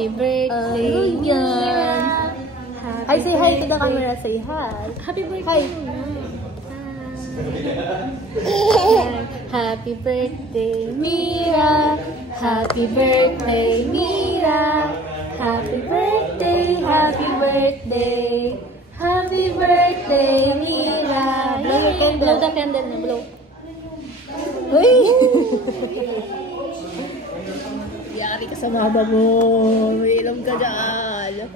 Happy birthday, Mira. Hi, say hi to the camera. Say hi. Happy birthday. Happy birthday, Mira. Happy birthday, Mira. Happy birthday, happy birthday. Happy birthday, Mira. Blow your candle. Blow the candle na, blow. Uy! Yari ka sa mama mo. May ilong ka dyan.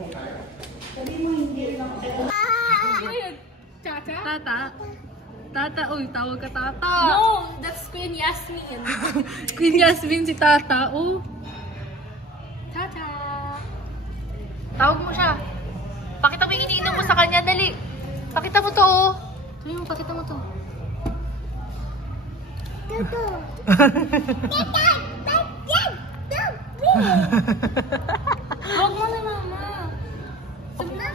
Tata. Tata, uy, tawag ka Tata. No, that's Queen Yasmin. Queen Yasmin si Tata, oh. Tata. Tawag mo siya. Pakita mo yung iniinom mo sa kanya, dali. Pakita mo to, oh. Ayun, pakita mo to. Huwag mo na, mama. Wala.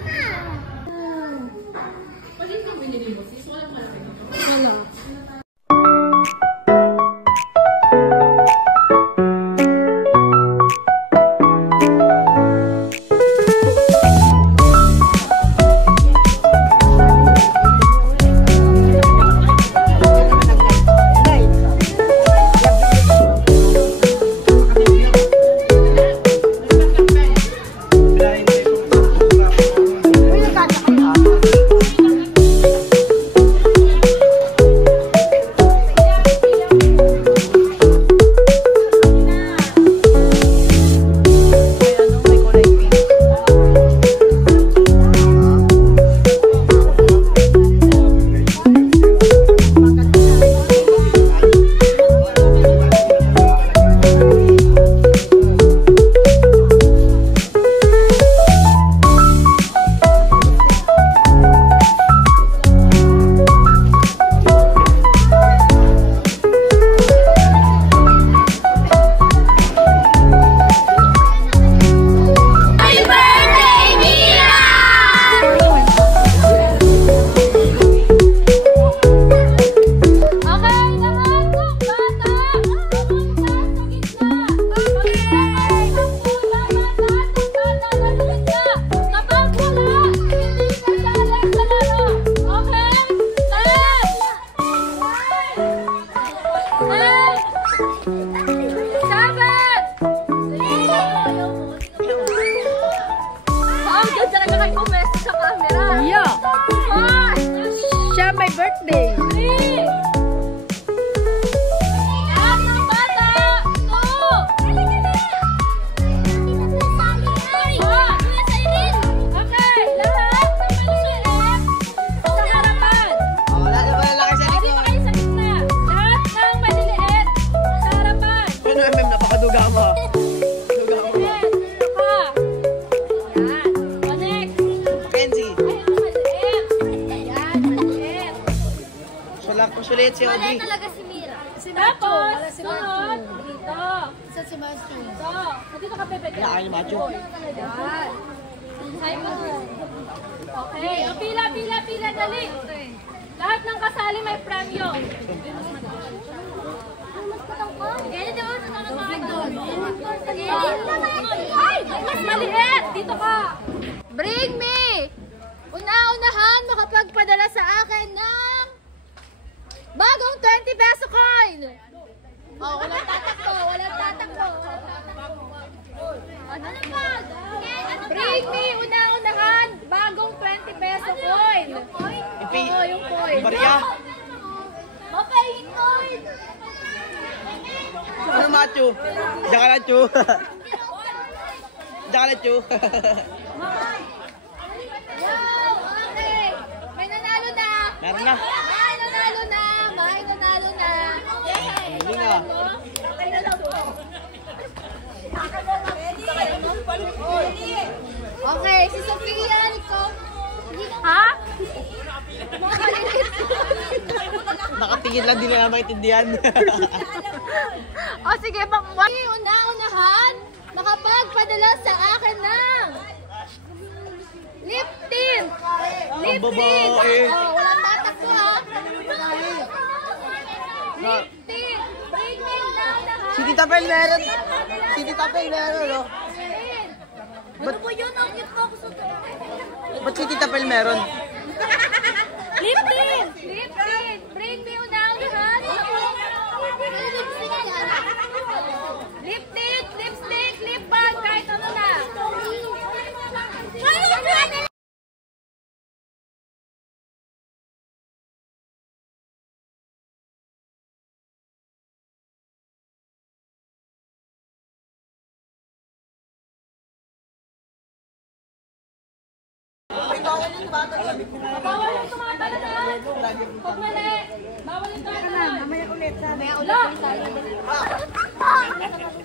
Siya may birthday. Lahat ng bata! Okay, lahat ng maliliit sa harapan. Wala na malalaki sa Dito kayo sa gitna. Lahat ng maliliit sa harapan. Ano, napakaduga mo. Maliliit. Ha. Yan. O, next. Kenzie. Ayun, maliit. Yan, maliit. Sulit si Audrey. Talaga si Mira. Tapos, sunod, dito. Sa si Master. Dito. Dito ka, Bebe. Kaya kayo macho. Yan. Simon. Okay. O, pila, dali. Lahat ng kasali may premyo. Ay! Mas maliit! Dito ka! Bring me! Una-unahan makapagpadala sa akin ng bagong 20 peso coin! Oh, walang tatakbo, walang tatakbo. Ano naman? Bring me! Una-unahan bagong 20 peso coin! Oo, yung coin. Maria. Mapahingin coin! Ano, macho? Diyan ka lang, Chu. Diyan ka lang, Chu. Wow! Okay! May nanalo na! Meron na. May nanalo na! May nanalo na! Hindi nga. Okay, si Sophia, ikaw. Ha? Nakatingin lang, di na maintindihan. O sige, Una-unahan, makapagpadala sa akin ng lip tint. Lip tint. babae. Oh, walang tatakbo ha. Lip tint. Bring me una-unahan. Si Tita Pel meron. Si Tita Pel meron, no? Ano po yun? Ang cute po ako sa Ba't si Tita Pel meron? Lip tint! Lip tint! Bring me unahan! Lip tint! Lipstick! Lip balm! Kahit ano na! Bawal yung tumatalon na. Pag mali. Bawal yung tumatalon. Mamaya ulit.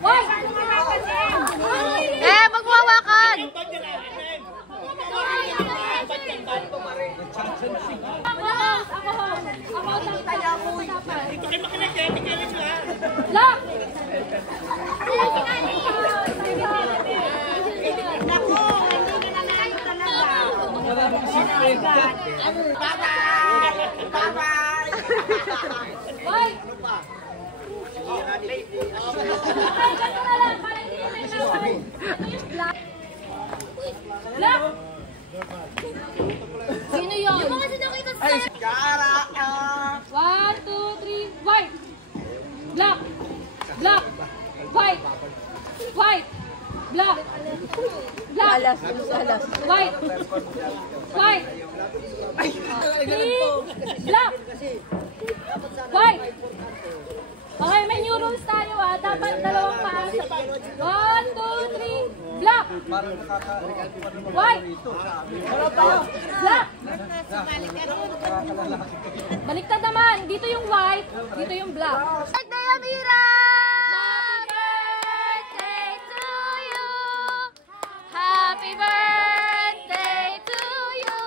Why? Eh, magwawakan! Lock! Why? Lock! Sino yun? Yung mga sinakita sa... 1, 2, 3, white! Black! Black! White! White! Black! Black! White! White! Green! Black! White! Okay, may new rules tayo ah. Dapat dalawang paa. 1, 2, 3, black! White! Black! Baliktad naman. Dito yung white, dito yung black. Birthday, Amira! Happy birthday to you!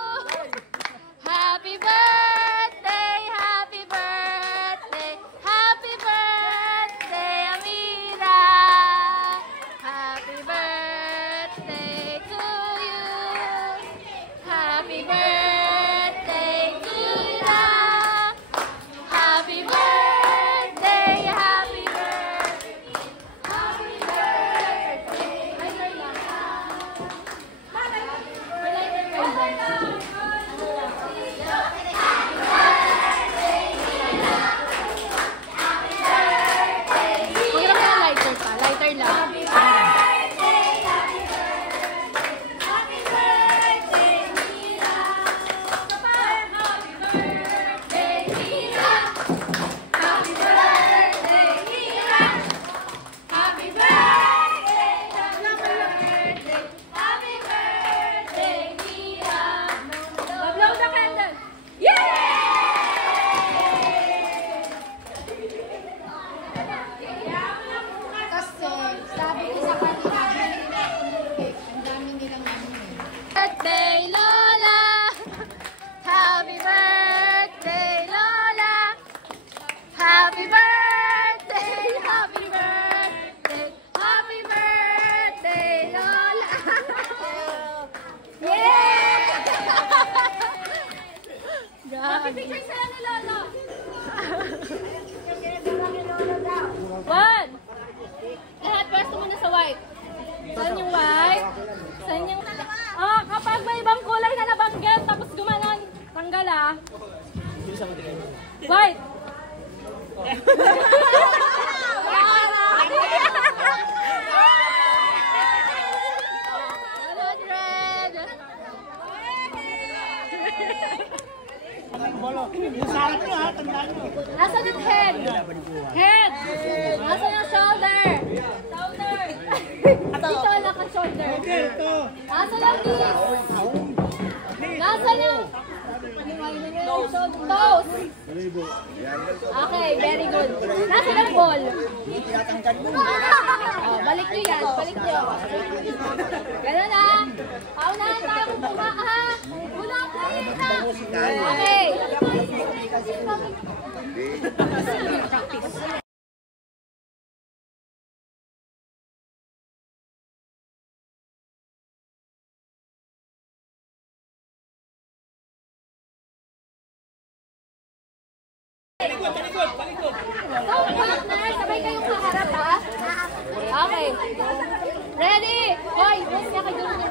Happy birthday, happy birthday, happy birthday, Amira! Happy birthday to you! Happy birthday to you! Happy birthday, happy birthday, happy Huwag lang yung lighter pa. Lighter lang. Blow the candle. Kasi sabi ko sa kanila, ang dami nilang birthday, Lola! Happy birthday, Lola! Happy birthday, happy birthday, happy birthday, Lola! Yeah! Picture sila ni Lolo. 1. Lahat pwesto muna sa white. Saan yung white? Saan yung... Oh, kapag may ibang kulay na nabanggit, tapos gumanon, tanggal ah. White. Salud, Red! Nasaan yung head? Head. Nasaan yung shoulder? Shoulder. Dito lang ang shoulder. Nasaan yung knees? Nasaan yung... Toes. Okay, very good. Nasaan yung ball? Oh, balik nyo yan. Balik nyo. Ganun na. Paunahan tayo kukuha ha. Wala ka. Okay. So, partner, sabay kayong kaharap ha. Okay. Ready? Hoy, bus niya kayo.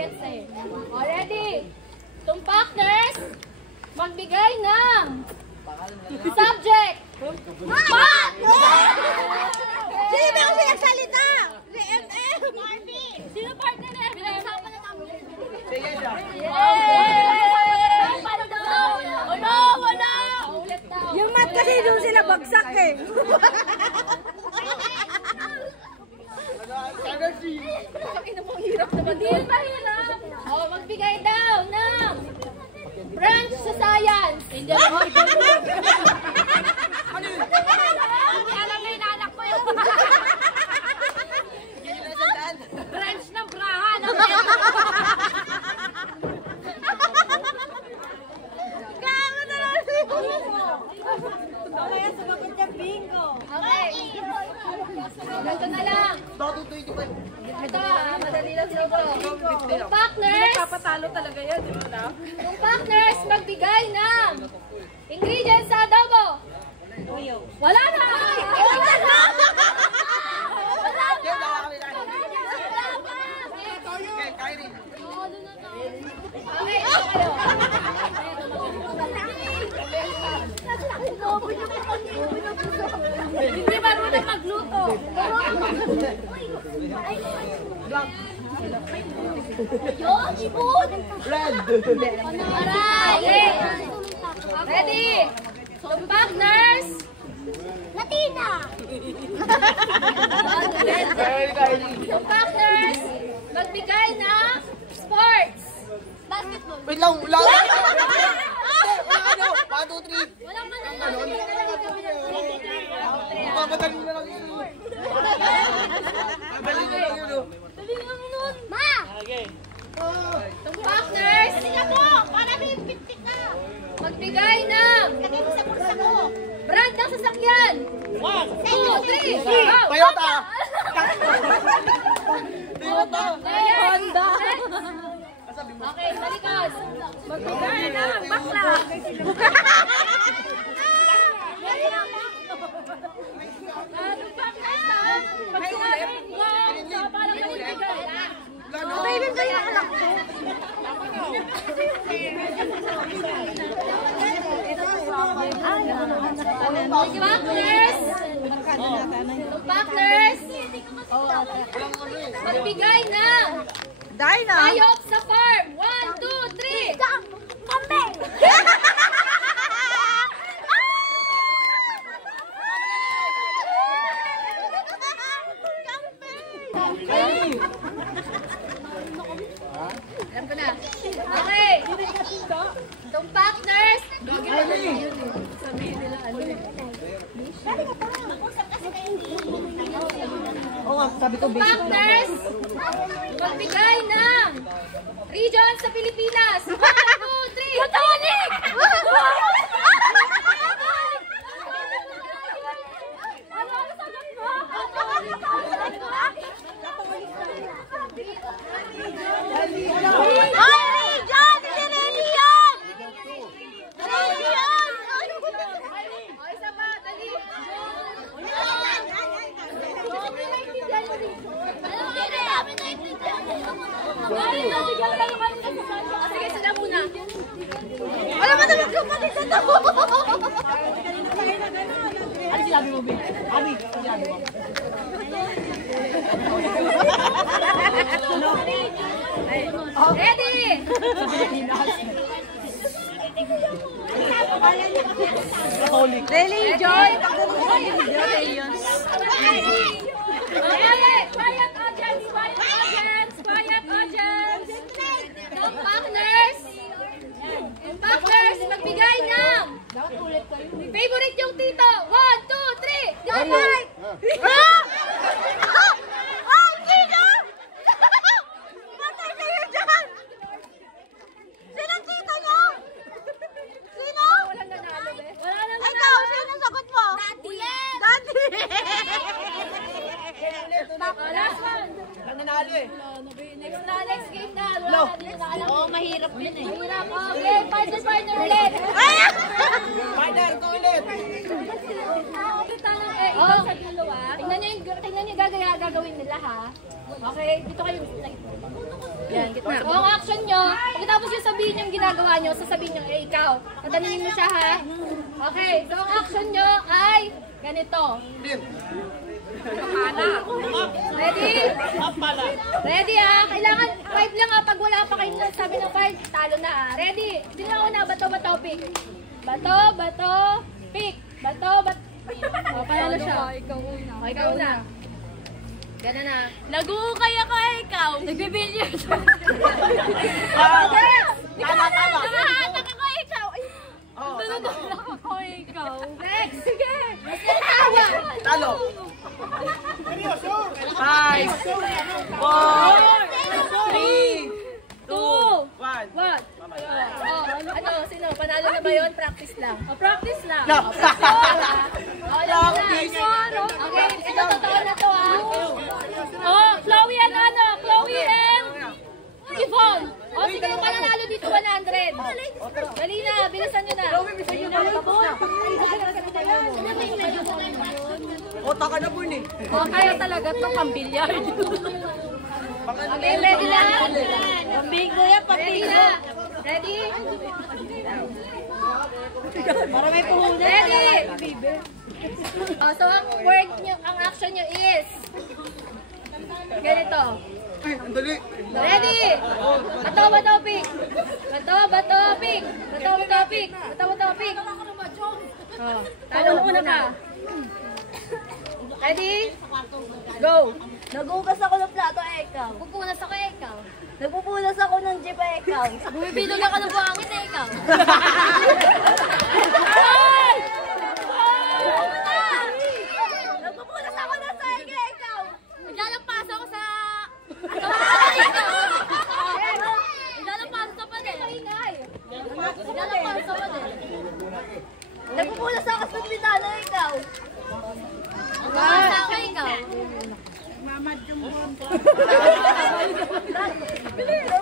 gets eh. Already. Itong partners, magbigay ng subject. Pat! Sino ba kasi nagsalita? Si MM! Sino partner na? Pinag-usapan na namin. Wala! Ulit daw. Yung mat kasi doon sila bagsak eh. Hindi yun mahirap. Oh, magbigay daw ng branch sa science. Hindi ako. Alam na inanak ko yun. Branch ng brahan. Kama na lang siya. Kaya sumagot niya bingo. Okay. Ganito na lang. Ito madali lang sila ito. Yung partners, Papatalo talaga yan, di ba? yung partners magbigay ng ingredients sa adobo. Wala na! Wala na! Wala Okay, ito kayo. Hindi marunong magluto. Aray! Ready? So, partners. Latina! So, partners, magbigay ng sports. Basketball! Wait lang, wala. Ano? 1, 2, 3. Walang mananalo. Papadali na lang yun. Papadali na lang yun. Dali lang nun. Ma! So, partners, Para may pintik na! magbigay ng Lagay mo sa kursa ko! brand ng sasakyan. 1, 2, 3, go! Toyota! Honda! Okay, balikas. Magbigay ng bakla. Ano ba? Magsulit? Wow! Parang magbigay. Baby ko yung anak ko. Partners, magbigay ng Dina! ayop sa farm. 1, 2, 3. Kambing! Alam ko na. Okay. Itong partners. Oo nga, sabi ko, basic. Partners, magbigay ng region sa Pilipinas. 1, 2, 3. Matawanik! Ano sagot mo? Ay, John! Si Relion! Relion! O, isa pa, dali. Sige, sila muna. Wala ba naman kapatid na to? Ano sinabi mo, Bi? Abi, sinabi mo. Ready? Religion! Quiet! Quiet audience! Quiet audience! Quiet audience! Yung partners, magbigay ng favorite yung tito. 1, 2, 3! Ganay! Oh, sino? Patay kayo dyan! Sinong tita nyo? Sino? Walang nanalo, be. Wala nang Ikaw, nanalo. sino sagot mo? Daddy! Daddy! Last one. Ang nanalo eh. Next game na. Wala na din na alam. Oo, mahirap yun eh. Mahirap. Okay, partner ulit. Partner, ito ulit. Ulit na lang. Ikaw sa dalawa. Tingnan niyo yung gagawin nila, ha? Okay, dito kayo. Yan, gitna. So, ang action nyo, pagkatapos yung sabihin yung ginagawa nyo, sasabihin nyo, eh, ikaw. Tatanungin mo siya, ha? Okay, so ang action nyo ay ganito. Ready? Ready, ha? Kailangan 5 lang, ha? Pag wala pa kayo sabi ng 5, talo na, ha? Ready? Sino ako na? Bato, bato, pick. Bato, bato, pick. Bato, bato. O, panalo siya. Ikaw una. O, ikaw una. Gana na. Nag-uukay ako ikaw. Nagbibilyard. Tama, tama. Nakahatak ako ikaw. Ay, Tulog-tulog ako ikaw. Next. sige. Tawa. Talo. 5, 4, 3, 2. 1. What? Oh, ano? Sino? Panalo na ba yun? Practice lang. Practice lang. No. Okay, ito totoo na to, ha? Oh, Chloe and ano? Chloe and Yvonne. Oh, sige, yung pananalo dito 100. Dali na, bilisan nyo na. Ota ka na po eh. Oh, kaya talaga to pang-bilyard. Okay, ready na? Pambingo yan, Ready na? Ready? Para may puhunan. Ready? Oh, so ang word nyo, ang action nyo is ganito. Ang dali. Ready? Bato, bato, pick. Bato, bato, pick. Bato, bato, pick. Bato, bato, pick. Oh, talo muna ka. Ready? Go. Nagugas ako ng plato, ikaw. Pupunas ako, ikaw. Nagpupunas ako ng jeep, ikaw. Bumibilo lang ka ng buhangin, ikaw. Nagpupunas ako ng sege, ikaw. Naglalampas ako sa... Naglalampas sa pader. Naglalampas sa pader. Nagpupunas ako sa pitalo, ikaw. Naglalampas ako, ikaw.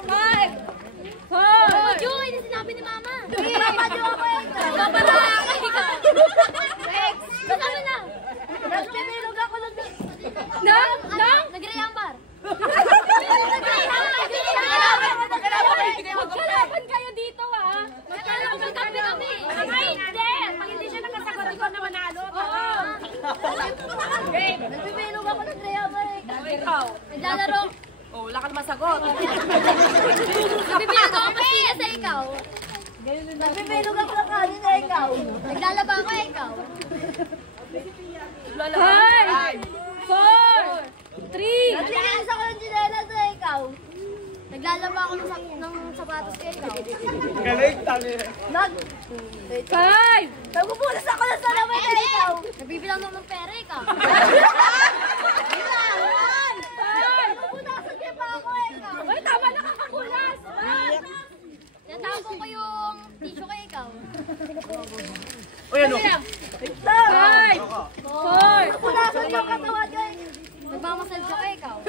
Five. Four. Yung hindi sinabi ni Mama. Papadyo ako, ikaw. Next. Kasama na. Nagpipilog ako ng... Nagre-ambar. Magkalaban kayo dito, ha? Magkalaban kami. Ay, hindi. Pag hindi siya nakasagot, ikaw na manalo. Game. Nagpipilog ako ng drama, Ikaw. Naglalaro. Oh, wala ka naman sagot. Nagbibilang ako pa sa ikaw. Nagpipilog ako ng kanin, ikaw. Naglalaba ako, ikaw. 5, 4, 3. Naglinis ako ng chinelas, ikaw. Naglalaba ako ng sapatos kay ikaw. Galing, tali. Nagpupunas ako ng salamin, ikaw. Nagbibilang ng pera, ikaw. Nagpupunasan niya pa ako, ikaw. Ay, tama na kakapulas. Natapon ko yung tissue kay ikaw. Uy, ano? 5, 4. Nagpupunasan niya ang katawan ko, ikaw. Nagmamasal siya kay ikaw. 5,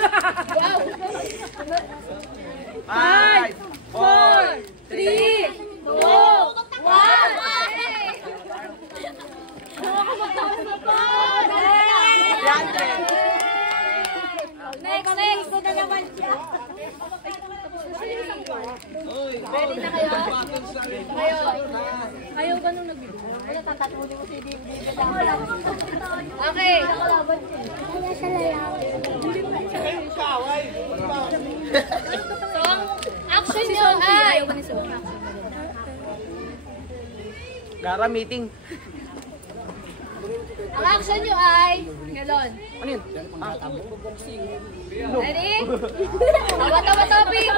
4, 3, 2, 1. Next. na naman siya. Ready na kayo? Kayo ganun nagbibigay? Wala, tatatulin mo si Bibi. Okay. So, ang action nyo ay... Gara meeting. Ang action nyo ay... Galon. Ano yun? Ready? Bato, bato, pink.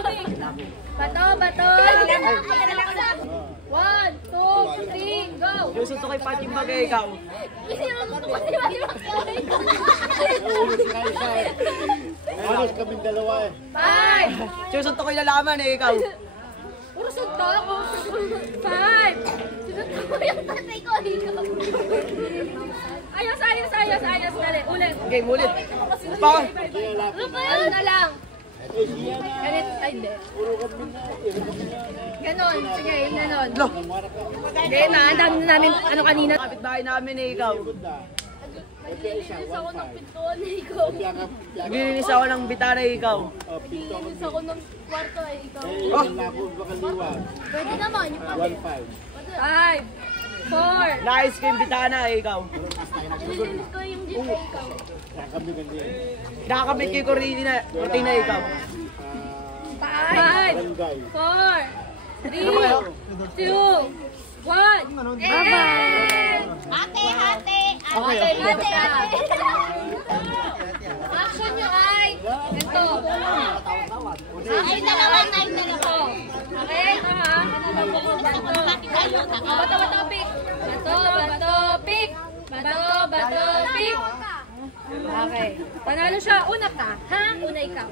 Bato, bato. 1, 2, 3, go. Yung sunto kay Pating Bagay, ikaw. Anos kaming dalawa eh. 5. Yung sunto kay Lalaman eh, ikaw. Puro sunto ako. 5. Sinunto ko yung tatay ko dito. Ayos. Dali, ulit. Okay, ulit. Bawal. Ano ba yun? Ano na lang? Ganit, ay hindi. Ganon, sige, yung ganon. Lo. Hindi na, ang dami na namin, ano kanina. Kapitbahay namin eh, ikaw. Naglilinis ako ng pintuan na ikaw. Naglilinis ako ng bitara ikaw. Naglilinis ako ng kwarto ay ikaw. Pwede naman, yung pati. 5, 4. Naayos ko yung bitana ikaw. Naglilinis ko yung jeep ay ikaw. Nakakabit ko yung cortina ikaw. 5, 4, 3, 2, 1. Bye-bye! Hati, hati. Action nyo ay ito. Ay, dalawa. Okay? Bato, pick. Bato, pick. Okay. Panalo siya. Una ka. Ha? Una ikaw.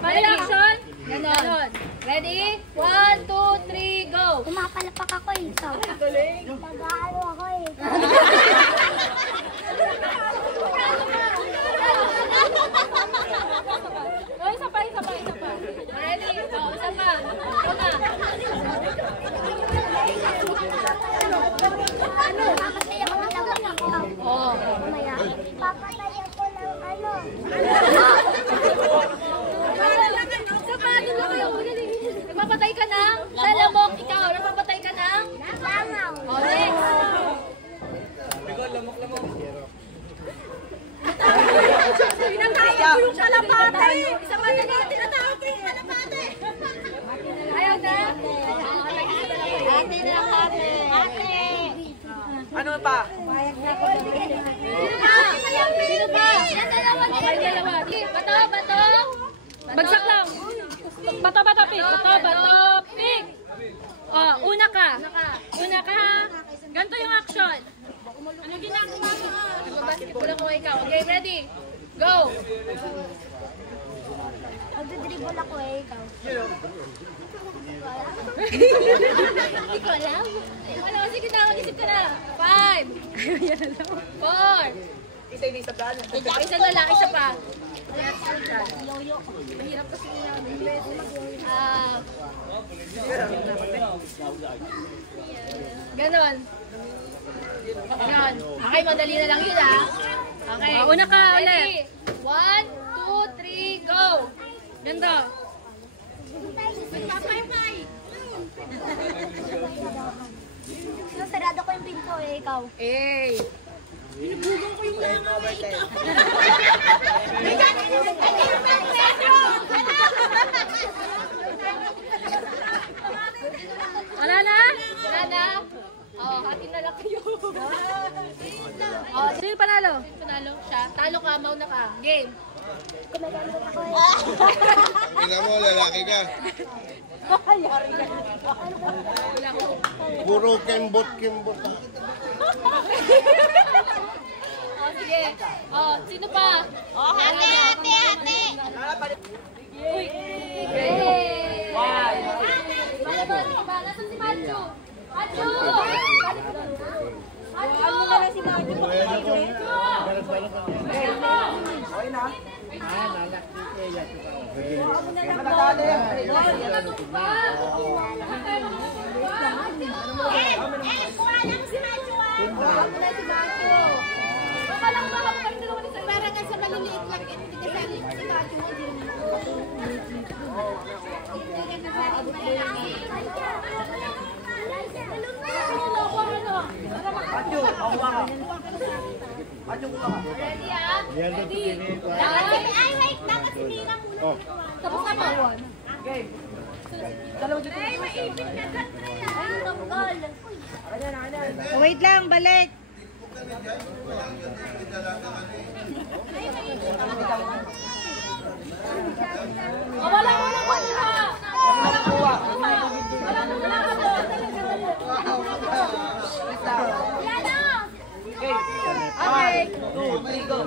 Final action. Ganon. Ready? 1, 2, 3, go. Kumapalapak ako eh. So, pag-aalo ako eh. Oh, isa pa. Ready? Oh, isa pa. Papatay ako ng ako. Oh. Mamaya. Papatay ako ng ano. Nagpapatay ka ng salamok. Ikaw, nagpapatay ka ng Langaw. oh, next. Tinatawag ko yung kalapate. Isa pa na natin, tinatawag ko yung kalapate. Ayaw na. Ate na ate. Ate. Ano pa? Sino pa? Okay, dalawa. Bato. Bagsak lang. Bato, pick. Bato, pick. Oh, una ka ha. Ganito yung action. Ano ginagawa mo? Nagbabasketball ako ikaw. Okay, ready? Go! Magdodribble ako eh, ikaw. Hindi ko alam. Wala, sige na, mag-isip ka na. 5, 4, Isa plan. isa na lang, isa pa. Mahirap kasi nila. Ganon. Okay, madali na lang yun ah. Okay. Una ka ulit. 1, 2, 3, go! Ganda. Sarado ko yung pinto eh, ikaw. Eh. Wala na? Oh, hati na lang kayo. Oh, sino yung panalo? Panalo? Siya. Talo ka, mauna ka. Game. Kumagamit ako eh. Tingnan mo, lalaki ka. Wala ko. Puro kembot. Oh, sige. Oh, sino pa? Oh, hati. Uy. Hey! Nasaan si Macho? Macho! Ano na lang si Macho? Parang nga sa maliliit lang, hindi ka sa si Macho. Ready ah? Ready? Ay, wait. Dapat si Mira muna. Tapos na ba? Ay, maipit ka dyan, Trea. Ay, tanggal. Wait lang, balik. Oh, wala mo na kuha! Wala mo na kuha! Wala mo na kuha! Okay. 2, 3, go.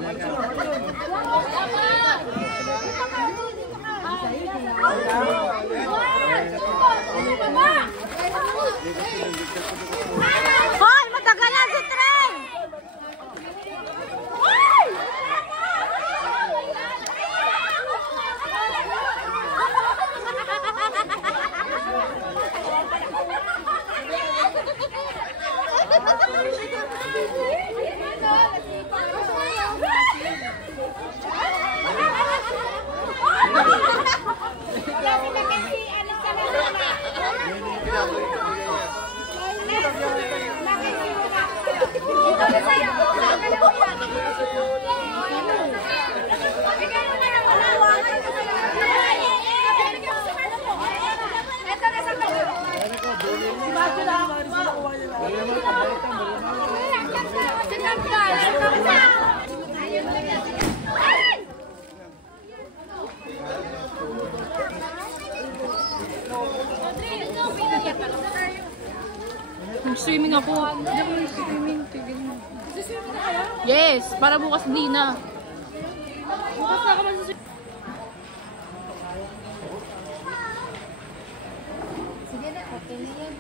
Hoy, matagal na si Tren! Hoy! up guys! Thumbs up! Swimming ako. Yes, para bukas di na. Bukas na ka mag-swimming. Sige na, okay na yan.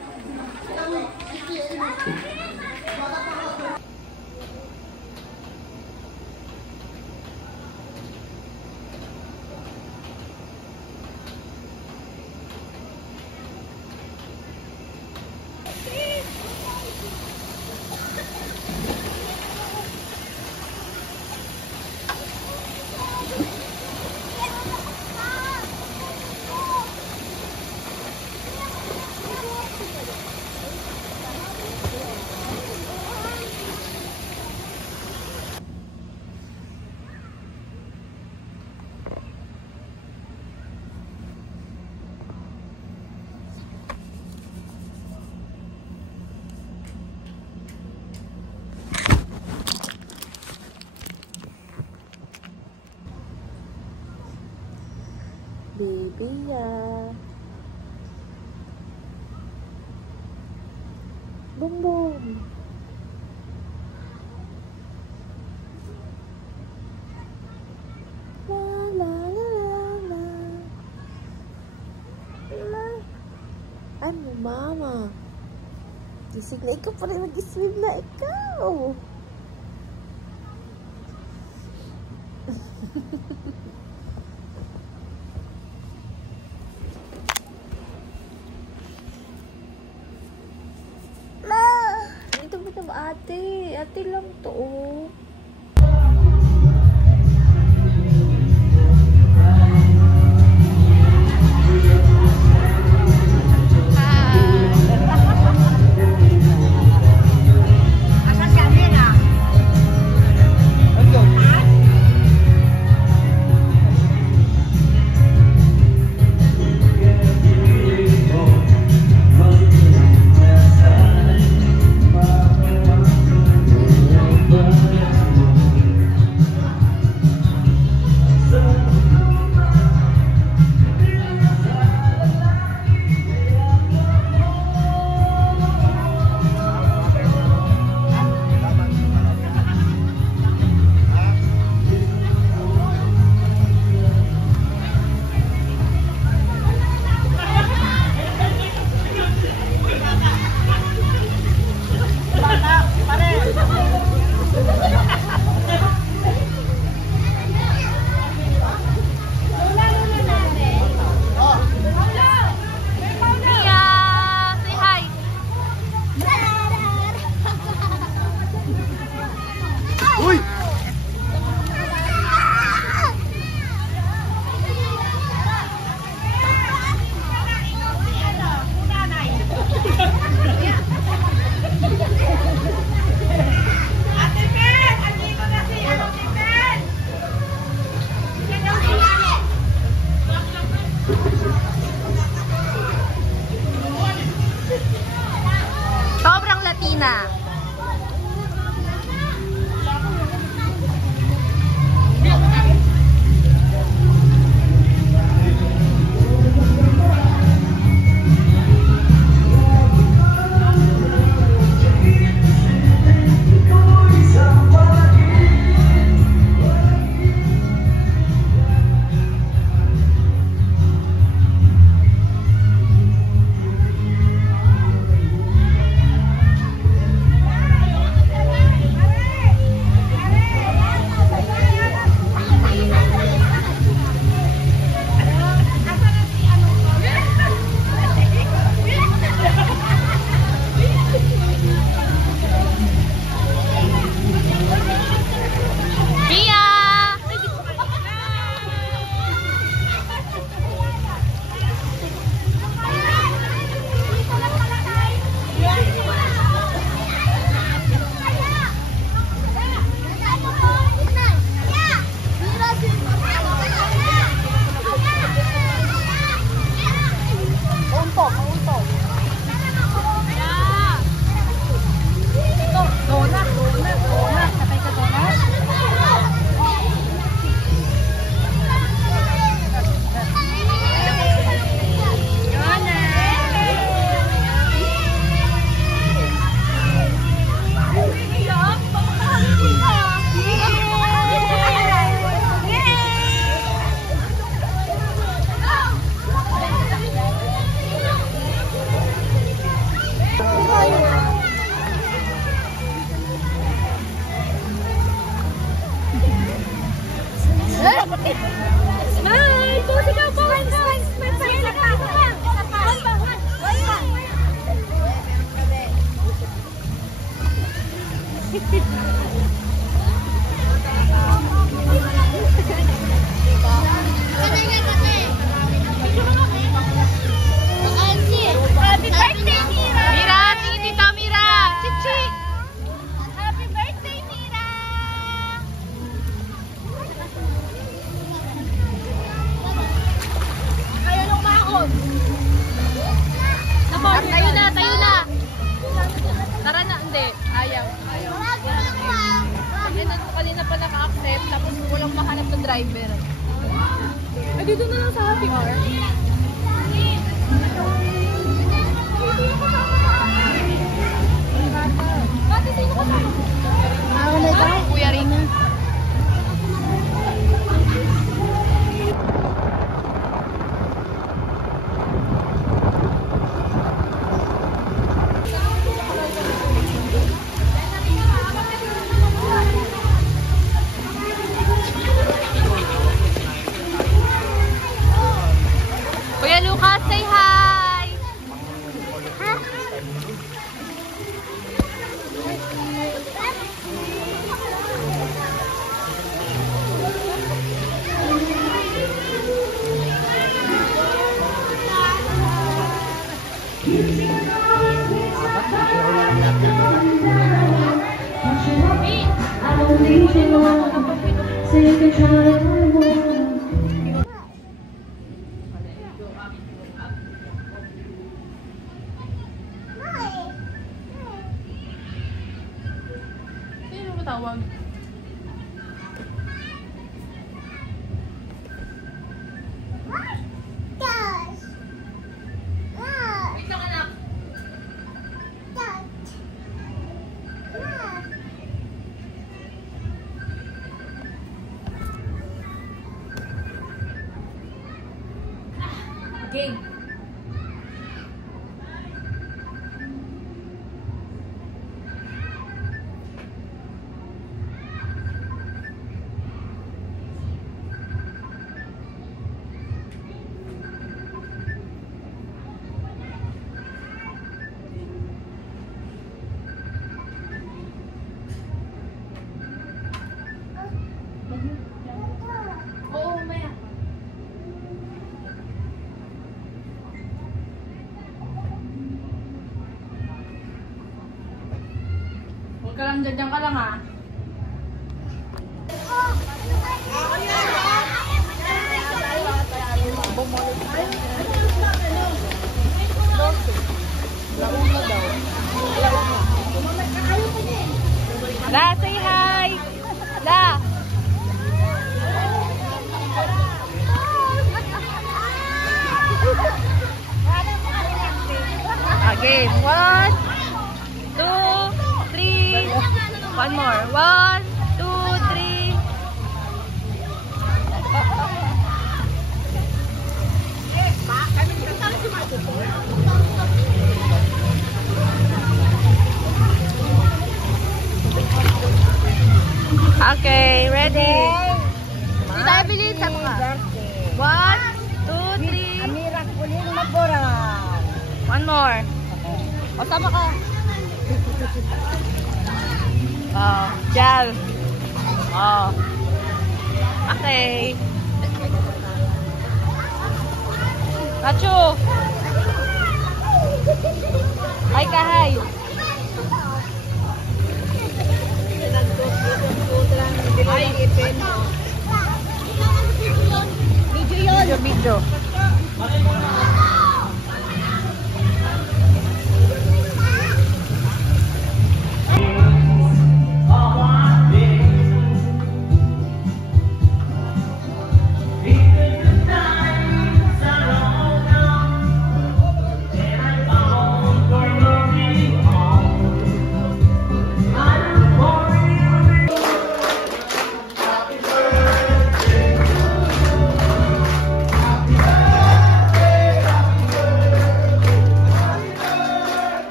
Baby ya. Boom boom. La la la la la. Ano mama? Gising na ikaw pa rin mag-swim na ikaw. Ate, ate lang to. Sobrang Latina. Ayaw. Kanina pa naka-accept, tapos walang mahanap ng driver. Ay, dito na lang sa Happy Hour. Pati sino ka ba? Ako na ito. Kuya Rina. Kuya Lucas, say hi! Sino matawag? Wait lang anak. Game. Oo, maya. Huwag ka lang dyan ka lang ha. La, say hi! La! Again, 1, 2, 3. One more. 1, 2, 3. Okay, ready? Si Evelyn, sama ka. 1, 2, 3. Amira kuling mabora. One more. O, sama ka. Oh, Jal. Oh. Okay. Nacho. Hi ka, hi. Ay, video yun. Video.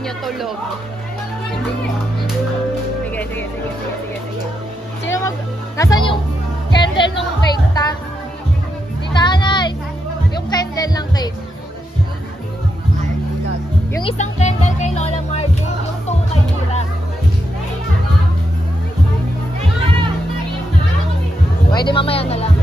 Nyo tulog. Sige. Sino Nasaan yung candle ng cake, ta? Tita Anay, yung candle ng cake. Yung isang candle kay Lola Margie, yung 2 kay Mira. Pwede mamaya na lang.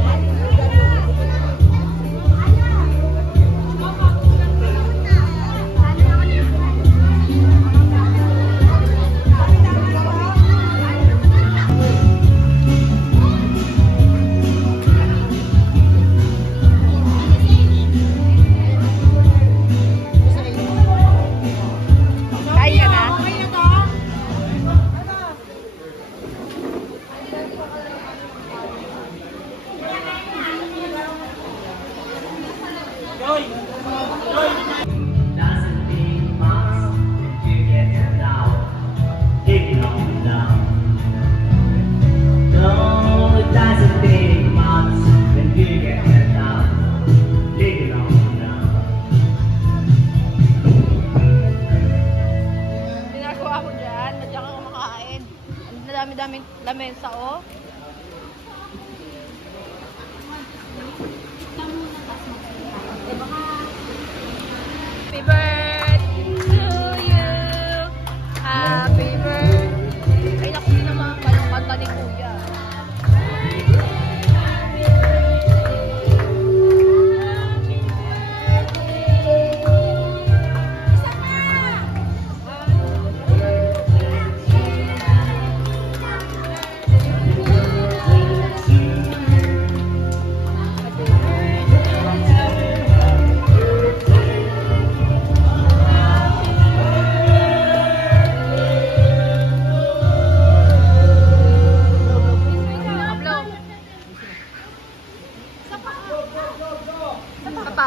lamesa, oh. Happy birthday to you. Happy birthday. Ay, naku naman. Palang kanta ni Kuya.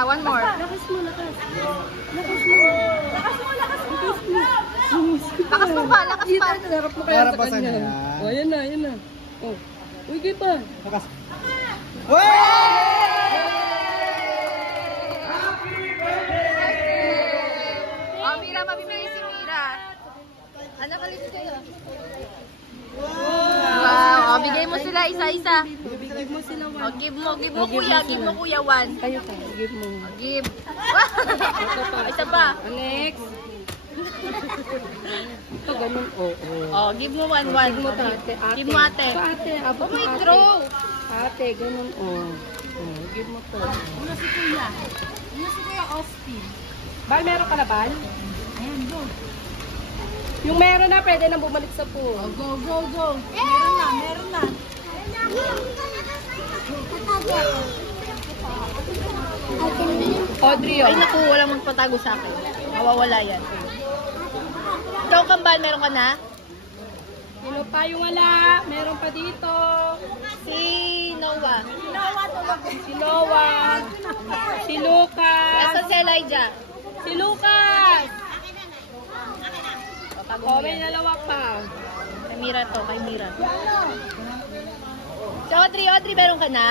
One more. Lakas mo. Lakas mo pa, lakas pa. Harap mo kaya sa kanya. O, yan na. Oh. Uy, kita. Lakas. Oh, Mira, mamimili si Mira. Anak, kalit kayo. Wow. Oh, bigay mo sila isa-isa. Give mo sila one. Oh, give mo kuya, one. Kayo ka, give mo. Give. Isa pa. Next. Ito, ganun. Oh, give mo one. Give mo ate. Give mo ate. Ate, abot Oh, may ate. throw. Ate, ganun. Give mo to. Una si Kuya Austin. Bal, meron ka na, Bal? Ayan, go. Yung meron na, pwede na bumalik sa pool. Oh, go. Meron na. Audrey, Ay, naku, walang magpatago sa akin. Mawawala yan. Ikaw, Kambal, meron ka na? Sino pa yung wala? Meron pa dito. Si Noah. Si Noah. Si Lucas. Asa si Elijah? Si Lucas. O, tago Oh, mo may yan. dalawa pa. Kay Mira to, kay Mira. Si Audrey, meron ka na?